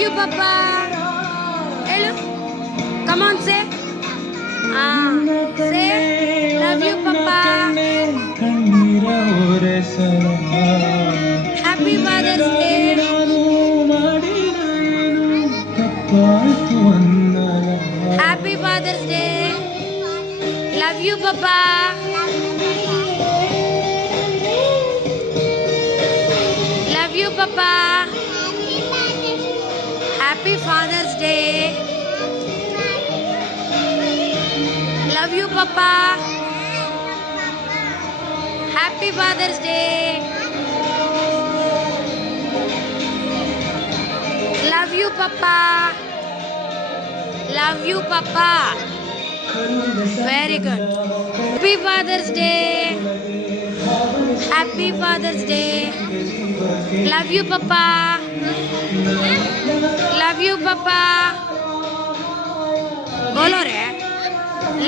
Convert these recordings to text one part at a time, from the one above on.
you, Papa. Hello. Come on, say. Say, love you, Papa. Happy Father's Day. Happy Father's Day. Love you, Papa. Love you, Papa. Happy Father's Day. Love you, Papa. Happy Father's Day. Love you, Papa. Love you, Papa. Very good. Happy Father's Day. Happy Father's Day. Love you, Papa. Love you, Papa. Bolo re.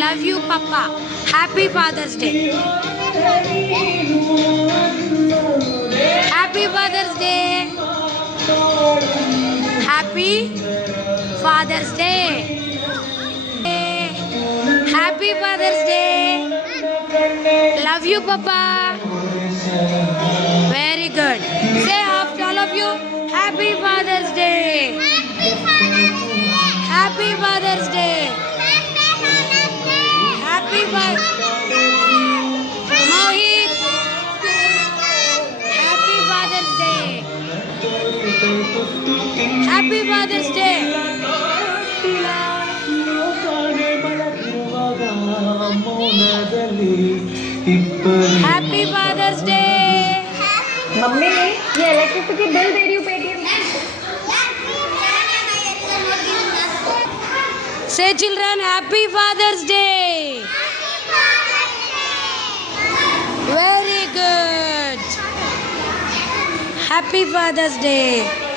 Love you, Papa. Happy Father's Day. Happy Father's Day. Happy Father's Day. Happy Father's Day. Love you, Papa. Very good. Say after all of you, Happy Father's Day. Happy Father's Day. Happy Father's Day. Mohit. Happy Father's Day. Happy Father's Day. Happy Father's Day. Mummy ये electricity bill दे रही हूँ Paytm. Say children, Happy Father's Day. Very good. Happy Father's Day.